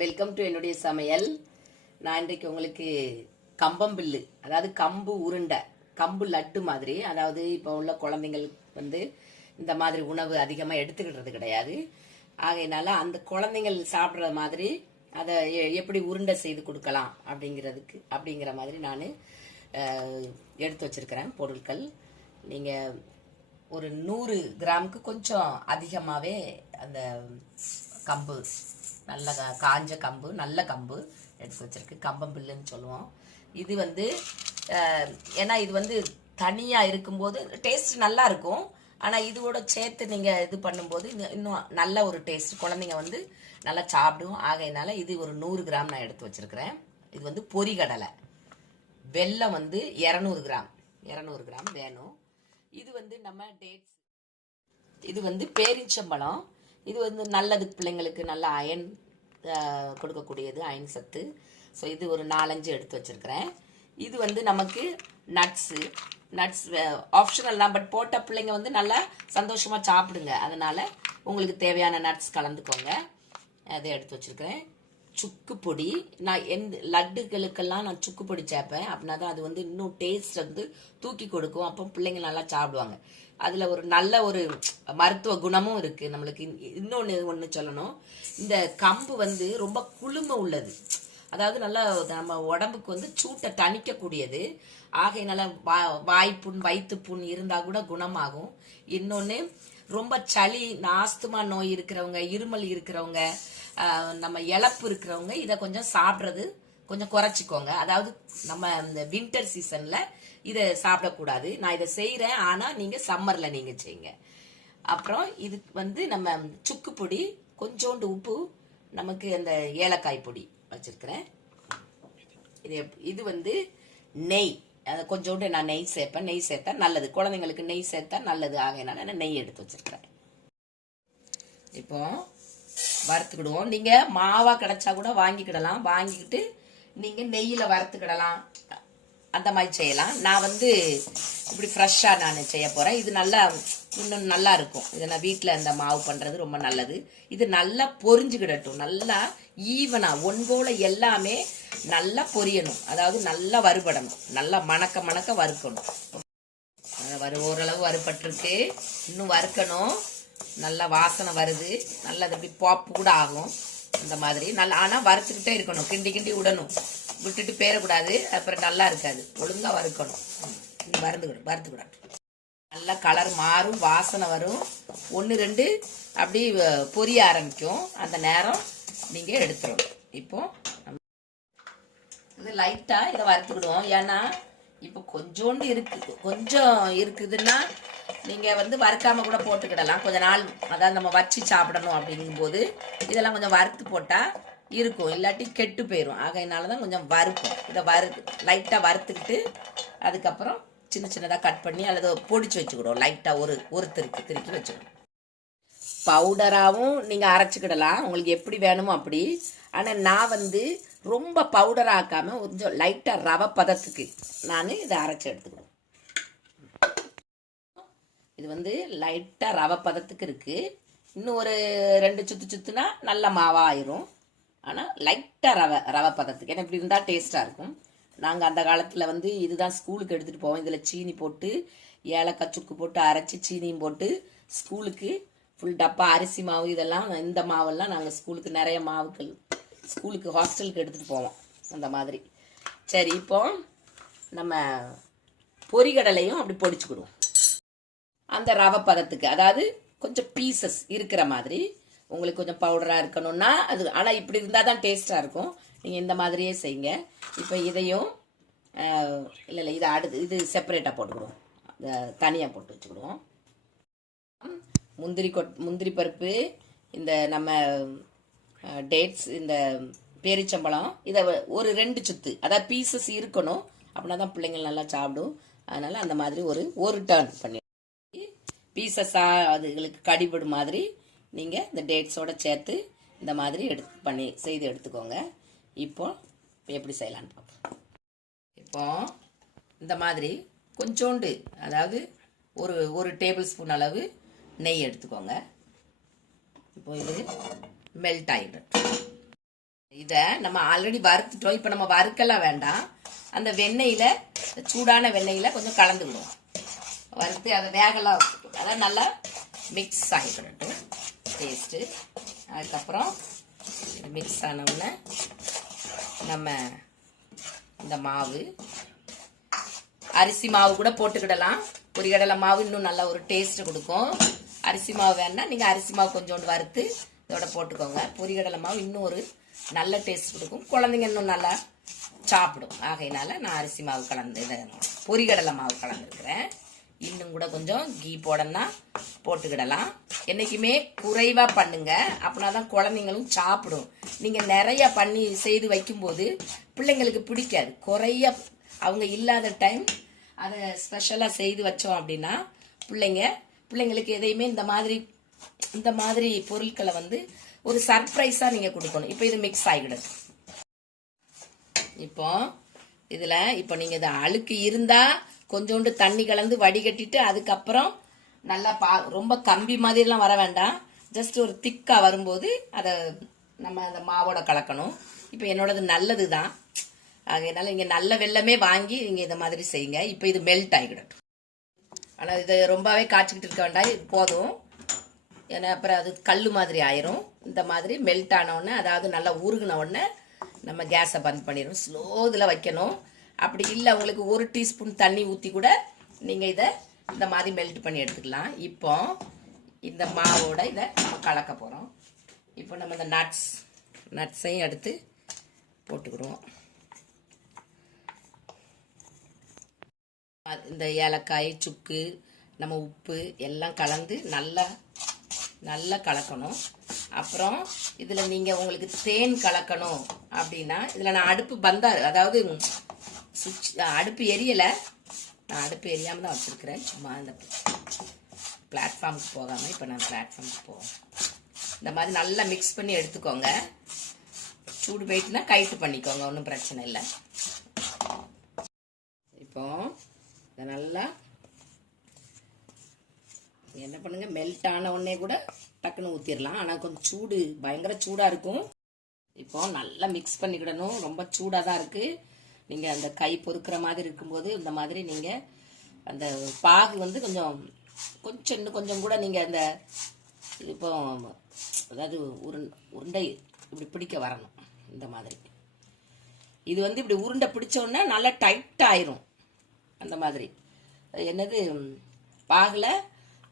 Welcome to என்னுடைய சமையல். நான் இன்றைக்கு உங்களுக்கு கம்பம்பில்லு, அதாவது கம்பு உருண்டை, கம்பு லட்டு மாதிரி, அதாவது இப்போ உள்ள குழந்தைங்கள் வந்து இந்த மாதிரி உணவு அதிகமாக எடுத்துக்கிட்டது கிடையாது. ஆகையினால அந்த குழந்தைங்கள் சாப்பிட்ற மாதிரி அதை எப்படி உருண்டை செய்து கொடுக்கலாம் அப்படிங்கிற மாதிரி நான் எடுத்து வச்சிருக்கிறேன் பொருட்கள். நீங்கள் ஒரு 100 கிராமுக்கு கொஞ்சம் அதிகமாகவே அந்த கம்பு, நல்ல காஞ்ச கம்பு, நல்ல கம்பு எடுத்து வச்சிருக்கு. கம்பம்பில்லுன்னு சொல்லுவோம். இது வந்து ஏன்னா இது வந்து தனியாக இருக்கும்போது டேஸ்ட் நல்லா இருக்கும். ஆனால் இதோட சேர்த்து நீங்கள் இது பண்ணும்போது இன்னும் நல்ல ஒரு டேஸ்ட், குழந்தைங்க வந்து நல்லா சாப்பிடும். ஆகையினால இது ஒரு 100 கிராம் நான் எடுத்து வச்சிருக்கிறேன். இது வந்து பொரிகடலை. வெல்லம் வந்து 200 கிராம் வேணும். இது வந்து நம்ம டேட்ஸ், இது வந்து பேரிச்சம்பழம். இது வந்து நல்லது, பிள்ளைங்களுக்கு நல்ல அயன் கொடுக்கக்கூடியது, அயன் சத்து. ஸோ இது ஒரு 4-5 எடுத்து வச்சிருக்கிறேன். இது வந்து நமக்கு நட்ஸ் ஆப்ஷனல் தான், பட் போட்ட பிள்ளைங்க வந்து நல்லா சந்தோஷமா சாப்பிடுங்க. அதனால உங்களுக்கு தேவையான நட்ஸ் கலந்துக்கோங்க. அதை எடுத்து வச்சிருக்கிறேன். சுக்கு பொடி, நான் எந்த லட்டுகளுக்கெல்லாம் நான் சுக்கு பொடி சேர்ப்பேன். அப்படின்னா தான் அது வந்து இன்னும் டேஸ்ட் வந்து தூக்கி கொடுக்கும். அப்போ பிள்ளைங்க நல்லா சாப்பிடுவாங்க. அதில் ஒரு நல்ல ஒரு மருத்துவ குணமும் இருக்கு நம்மளுக்கு. இன்னொன்று ஒன்று சொல்லணும், இந்த கம்பு வந்து ரொம்ப குளுமை உள்ளது, அதாவது நல்லா நம்ம உடம்புக்கு வந்து சூட்டை தணிக்கக்கூடியது. ஆகையினால வாய்ப்புண், வயிற்றுப்புண் இருந்தால் கூட குணமாகும். இன்னொன்று, ரொம்ப சளி, ஆஸ்துமா நோய் இருக்கிறவங்க, இருமல் இருக்கிறவங்க, நம்ம இழப்பு இருக்கிறவங்க இதை கொஞ்சம் சாப்பிட்றது கொஞ்சம் குறைச்சிக்கோங்க. அதாவது நம்ம இந்த வின்டர் சீசன்ல இதை சாப்பிடக்கூடாது. நான் இதை செய்யறேன், ஆனா நீங்க சம்மர்ல நீங்க செய்யுங்க. அப்புறம் இது வந்து நம்ம சுக்கு பொடி, கொஞ்சோண்டு உப்பு, நமக்கு அந்த ஏலக்காய் பொடி வச்சிருக்கிறேன். இது வந்து நெய், கொஞ்சோண்டு நான் நெய் சேர்ப்பேன். நெய் சேர்த்தா நல்லது, குழந்தைங்களுக்கு நெய் சேர்த்தா நல்லது. ஆகையினால நான் நெய் எடுத்து வச்சிருக்கிறேன். இப்போ வறுத்துக்கிடுவோம். நீங்க மாவா கிடைச்சா கூட வாங்கிக்கிடலாம். வாங்கிக்கிட்டு நீங்க நெய்யில வறுத்துக்கிடலாம், அந்த மாதிரி செய்யலாம். நான் வந்து இப்படி ஃப்ரெஷ்ஷாக நான் செய்ய போறேன். இது நல்லா இன்னும் நல்லா இருக்கும். இதை நான் வீட்டில் இந்த மாவு பண்றது ரொம்ப நல்லது. இது நல்லா பொரிஞ்சுக்கிடட்டும், நல்லா ஈவனா ஒன்போல எல்லாமே நல்லா பொரியணும், அதாவது நல்லா வறுபடணும், நல்லா மணக்க மணக்க வறுக்கணும். ஓரளவு வறுபட்டிருக்கு, இன்னும் வறுக்கணும். நல்லா வாசனை வருது, நல்லா அது அப்படி பாப்பு கூட ஆகும். இந்த மாதிரி நல்லா, ஆனால் வறுத்துக்கிட்டே இருக்கணும், கிண்டி கிண்டி விடணும், விட்டுட்டு பேரக்கூடாது, அப்புறம் நல்லா இருக்காது. ஒழுங்கா வறுக்கணும். வறுத்துக்கிடணும். நல்லா கலர் மாறும், வாசனை வரும், 1-2 அப்படி பொரிய ஆரம்பிக்கும். அந்த நேரம் நீங்க எடுத்துடணும். இப்போ இது லைட்டா இதை வறுத்துக்கிடுவோம். ஏன்னா இப்போ கொஞ்சோண்டு கொஞ்சம் இருக்குதுன்னா நீங்க வந்து வறுக்காம கூட போட்டுக்கிடலாம் கொஞ்ச நாள். அதாவது நம்ம வச்சு சாப்பிடணும் அப்படிங்கும்போது இதெல்லாம் கொஞ்சம் வறுத்து போட்டா இருக்கும், இல்லாட்டி கெட்டு போயிடும். ஆகையினாலதான் கொஞ்சம் வறுக்கும். இதை லைட்டா வறுத்துக்கிட்டு அதுக்கப்புறம் சின்ன சின்னதா கட் பண்ணி அல்லது பொடிச்சு வச்சுக்கிடுவோம். லைட்டா ஒரு திருக்கி வச்சுக்கணும். பவுடராகவும் நீங்க அரைச்சிக்கிடலாம், உங்களுக்கு எப்படி வேணுமோ அப்படி. ஆனா நான் வந்து ரொம்ப பவுடர் ஆக்காம கொஞ்சம் லைட்டா ரவை பதத்துக்கு நான் இதை அரைச்சி எடுத்துக்கணும். இது வந்து லைட்டா ரவை பதத்துக்கு இருக்கு. இன்னும் ஒரு 2 சுத்துனா நல்ல மாவா ஆயிரும். ஆனா லைட்டா ரவை பதத்துக்கு, ஏன்னா இப்படி இருந்தா டேஸ்டா இருக்கும். நாங்க அந்த காலத்துல வந்து இதுதான் ஸ்கூலுக்கு எடுத்துட்டு போவோம். இதுல சீனி போட்டு, ஏலக்காய் சுக்கு போட்டு அரைச்சி சீனியும் போட்டு ஸ்கூலுக்கு ஃபுல் டப்பா அரிசி மாவு, இதெல்லாம் இந்த மாவெல்லாம் நாங்கள் ஸ்கூலுக்கு நிறைய மாவுகள் ஸ்கூலுக்கு ஹாஸ்டலுக்கு எடுத்துட்டு போவோம் அந்த மாதிரி. சரி, இப்போ நம்ம பொரிகடலையும் அப்படி பொடிச்சுக்கிடுவோம் அந்த ரவை பதத்துக்கு. அதாவது கொஞ்சம் பீசஸ் இருக்கிற மாதிரி. உங்களுக்கு கொஞ்சம் பவுடரா இருக்கணும்னா அது, ஆனால் இப்படி இருந்தால் தான் டேஸ்டா இருக்கும். நீங்கள் இந்த மாதிரியே செய்யுங்க. இப்போ இதையும் இல்லை இது செப்பரேட்டாக போட்டுக்கிடுவோம், தனியாக போட்டு வச்சுக்கிடுவோம். முந்திரி பருப்பு, இந்த நம்ம டேட்ஸ், இந்த பேரிச்சம்பழம், இதை ஒரு 2 சுத்து, அதாவது பீசஸ் இருக்கணும். அப்படின்னா தான் பிள்ளைங்கள் நல்லா சாப்பிடும். அதனால அந்த மாதிரி ஒரு டர்ன் பண்ணி பீசஸா அதுகளுக்கு கடிபடும் மாதிரி நீங்க இந்த டேட்ஸோட சேர்த்து இந்த மாதிரி செய்து எடுத்துக்கோங்க. இப்போ எப்படி செய்யலான்னு பார்ப்போம். இப்போ இந்த மாதிரி கொஞ்சோண்டு, அதாவது ஒரு டேபிள் ஸ்பூன் அளவு நெய் எடுத்துக்கோங்க. இப்போ இது மெல்ட் ஆயிடும். இதை நம்ம ஆல்ரெடி வறுத்துட்டோம். இப்போ நம்ம வறுக்கலாம் வேண்டாம். அந்த வெண்ணெயில், சூடான வெண்ணெயில் கொஞ்சம் கலந்து விடுவோம். வறுத்து அதை வேகலாம், அதாவது நல்லா மிக்ஸ் ஆகிக்கணும் டேஸ்ட்டு. அதுக்கப்புறம் மிக்ஸ் ஆனவுடனே நம்ம இந்த மாவு, அரிசி மாவு கூட போட்டுக்கிடலாம். பொரிகடலை மாவு இன்னும் நல்ல ஒரு டேஸ்ட் கொடுக்கும். அரிசி மாவு வேணா நீங்கள் அரிசி மாவு கொஞ்சோண்டு வறுத்து இதோட போட்டுக்கோங்க. பொரிகடலை மாவு இன்னும் ஒரு நல்ல டேஸ்ட் கொடுக்கும். குழந்தைங்க இன்னும் நல்லா சாப்பிடும். ஆகையினால நான் அரிசி மாவு கலந்து பொரிகடலை மாவு கலந்துருக்கிறேன். இன்னும் கூட கொஞ்சம் கீ போடனா போட்டுக்கிடலாம். என்றைக்குமே குறைவாக பண்ணுங்க, அப்படின்னா தான் குழந்தைங்களும் சாப்பிடும். நீங்கள் நிறைய பண்ணி செய்து வைக்கும்போது பிள்ளைங்களுக்கு பிடிக்காது. குறைய அவங்க இல்லாத டைம் அதை ஸ்பெஷலாக செய்து வச்சோம் அப்படின்னா பிள்ளைங்களுக்கு எதையுமே இந்த மாதிரி பொருட்களை வந்து ஒரு சர்ப்ரைஸாக நீங்கள் கொடுக்கணும். இப்போ இது மிக்ஸ் ஆகிடுது. இப்போ இதில் இப்போ நீங்கள் இதை அழுக்கு இருந்தால் கொஞ்சோண்டு தண்ணி கலந்து வடிகட்டிட்டு அதுக்கப்புறம் நல்லா ரொம்ப கம்பி மாதிரிலாம் வர வேண்டாம். ஜஸ்ட் ஒரு திக்காக வரும்போது அதை நம்ம அந்த மாவோட கலக்கணும். இப்போ என்னோடது நல்லது தான், அதனால நீங்கள் நல்ல வெல்லமே வாங்கி நீங்கள் இதை மாதிரி செய்யுங்க. இப்போ இது மெல்ட் ஆகிடட்டும். ஆனால் இது ரொம்பவே காய்ச்சிக்கிட்டு இருக்க வேண்டாம், போதும். ஏன்னா அப்புறம் அது கல் மாதிரி ஆயிரும். இந்த மாதிரி மெல்ட் ஆன உடனே, அதாவது நல்லா ஊறுகின உடனே நம்ம கேஸை பந்த் பண்ணிடணும். ஸ்லோ இதில் வைக்கணும். அப்படி இல்லை உங்களுக்கு 1 டீஸ்பூன் தண்ணி ஊற்றி கூட நீங்கள் இதை இந்த மாதிரி மெல்ட் பண்ணி எடுத்துக்கலாம். இப்போ இந்த மாவோட இதை நம்ம கலக்க போகிறோம். இப்போ நம்ம இந்த நட்ஸையும் எடுத்து போட்டுக்கிடுவோம். இந்த ஏலக்காய், சுக்கு, நம்ம உப்பு எல்லாம் கலந்து நல்லா கலக்கணும். அப்புறம் இதில் நீங்கள் உங்களுக்கு தேன் கலக்கணும் அப்படின்னா, இதில் நான் அடுப்பு அதாவது அடுப்பு எரியலை, நான் அடுப்பு எரியாமல் தான் வச்சுருக்கிறேன். சும்மா இந்த பிளாட்ஃபார்முக்கு போகாமல் இப்போ நான் பிளாட்ஃபார்முக்கு போவேன். இந்த மாதிரி நல்லா மிக்ஸ் பண்ணி எடுத்துக்கோங்க. சூடு போயிட்டுனா கைட்டு பண்ணிக்கோங்க, ஒன்றும் பிரச்சனை இல்லை. இப்போ இதை நல்லா என்ன பண்ணுங்க, மெல்ட் ஆன உடனே கூட டக்குன்னு ஊற்றிடலாம். ஆனால் கொஞ்சம் பயங்கர சூடாக இருக்கும். இப்போ நல்லா மிக்ஸ் பண்ணிக்கிடணும். ரொம்ப சூடாக தான் இருக்குது. நீங்கள் அந்த கை பொறுக்கிற மாதிரி இருக்கும்போது இந்த மாதிரி நீங்கள் அந்த பாகு வந்து இன்னும் கொஞ்சம் கூட நீங்கள் அந்த இப்போ அதாவது உருண்டை இப்படி பிடிக்க வரணும். இந்த மாதிரி இது வந்து இப்படி உருண்டை பிடிச்சோன்னா நல்லா டைட் ஆயிரும். அந்த மாதிரி என்னது பாகில்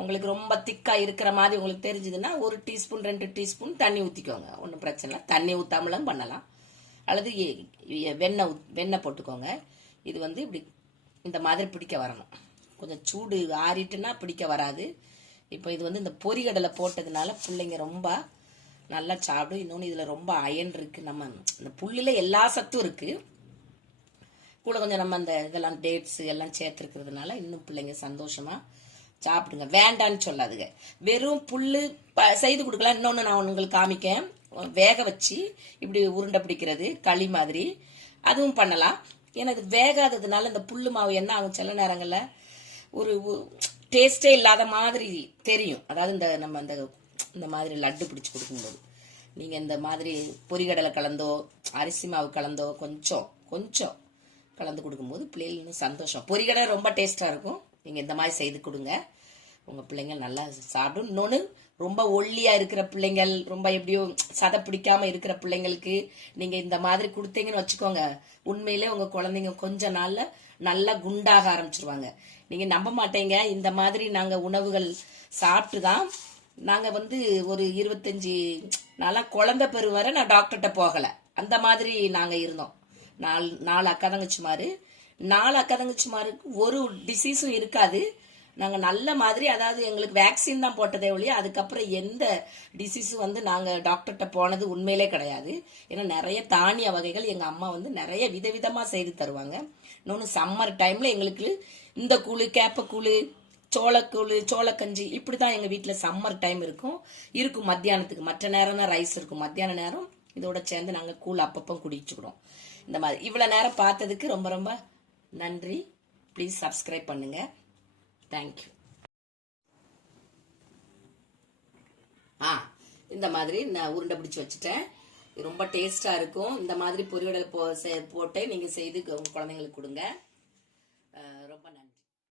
உங்களுக்கு ரொம்ப திக்காக இருக்கிற மாதிரி உங்களுக்கு தெரிஞ்சதுன்னா 1 டீஸ்பூன் 2 டீஸ்பூன் தண்ணி ஊற்றிக்கோங்க, ஒன்றும் பிரச்சனை இல்லை. தண்ணி ஊற்றாமலும் பண்ணலாம், அல்லது வெண்ணெய் போட்டுக்கோங்க. இது வந்து இப்படி இந்த மாதிரி பிடிக்க வரணும். கொஞ்சம் சூடு ஆறிட்டுன்னா பிடிக்க வராது. இப்போ இது வந்து இந்த பொரிகடலை போட்டதுனால பிள்ளைங்க ரொம்ப நல்லா சாப்பிடும். இன்னொன்று இதில் ரொம்ப அயன் இருக்குது. நம்ம இந்த புல்லில் எல்லா சத்தும் இருக்குது. கூட கொஞ்சம் நம்ம அந்த இதெல்லாம் டேட்ஸ் எல்லாம் சேர்த்துருக்கிறதுனால இன்னும் பிள்ளைங்க சந்தோஷமாக சாப்பிடுங்க. வேண்டான்னு சொல்லாதுங்க. வெறும் புல்லு செய்து கொடுக்கலாம். இன்னொன்று நான் உங்களுக்கு காமிக்கேன். வேக வச்சு இப்படி உருண்டை பிடிக்கிறது களி மாதிரி அதுவும் பண்ணலாம். எனக்கு வேகாததுனால இந்த புல்லு மாவு என்ன ஆகும், சில நேரங்களில் ஒரு டேஸ்டே இல்லாத மாதிரி தெரியும். அதாவது நம்ம இந்த மாதிரி லட்டு பிடிச்சி கொடுக்கும்போது நீங்கள் இந்த மாதிரி பொரிகடலை கலந்தோ அரிசி மாவு கலந்தோ கொஞ்சம் கலந்து கொடுக்கும்போது பிள்ளைகளும் சந்தோஷம். பொரிகடலை ரொம்ப டேஸ்ட்டாக இருக்கும். நீங்கள் இந்த மாதிரி செய்து கொடுங்க, உங்கள் பிள்ளைங்க நல்லா சாப்பிடும். இன்னொன்று ரொம்ப ஒல்லியாக இருக்கிற பிள்ளைங்கள், ரொம்ப எப்படியோ சதை பிடிக்காமல் இருக்கிற பிள்ளைங்களுக்கு நீங்கள் இந்த மாதிரி கொடுத்தீங்கன்னு வச்சுக்கோங்க, உண்மையிலே உங்கள் குழந்தைங்க கொஞ்ச நாளில் நல்லா குண்டாக ஆரம்பிச்சிருவாங்க. நீங்கள் நம்ப மாட்டீங்க, இந்த மாதிரி நாங்கள் உணவுகள் சாப்பிட்டு தான் நாங்கள் வந்து ஒரு 25 நாளாக குழந்தை பெரு வரை நான் டாக்டர்கிட்ட போகலை. அந்த மாதிரி நாங்கள் இருந்தோம். 4 அக்கா தங்கச்சிமாருக்கு ஒரு டிசீஸும் இருக்காது. நாங்கள் நல்ல மாதிரி, அதாவது எங்களுக்கு வேக்சின் தான் போட்டதே ஒழிய அதுக்கப்புறம் எந்த டிசீஸும் வந்து நாங்கள் டாக்டர்கிட்ட போனது உண்மையிலே கிடையாது. ஏன்னா நிறைய தானிய வகைகள் எங்கள் அம்மா வந்து நிறைய விதவிதமாக செய்து தருவாங்க. இன்னொன்று சம்மர் டைமில் எங்களுக்கு இந்த கூழ், கேப்பக்கூழ், சோளக்கூழ், சோளக்கஞ்சி இப்படி தான் எங்கள் வீட்டில் சம்மர் டைம் இருக்கும். மத்தியானத்துக்கு. மற்ற நேரம் தான் ரைஸ் இருக்கும். மத்தியான நேரம் இதோட சேர்ந்து நாங்கள் கூழ் அப்பப்போ குடிச்சுக்கிறோம். இந்த மாதிரி இவ்வளோ நேரம் பார்த்ததுக்கு ரொம்ப ரொம்ப நன்றி. ப்ளீஸ் சப்ஸ்கிரைப் பண்ணுங்க. தேங்க்யூ. இந்த மாதிரி நான் உருண்டை பிடிச்சி வச்சுட்டேன். ரொம்ப டேஸ்டா இருக்கும். இந்த மாதிரி பொரிவடை போட்டு நீங்க செய்து உங்க குழந்தைங்களுக்கு கொடுங்க. ரொம்ப நன்றி.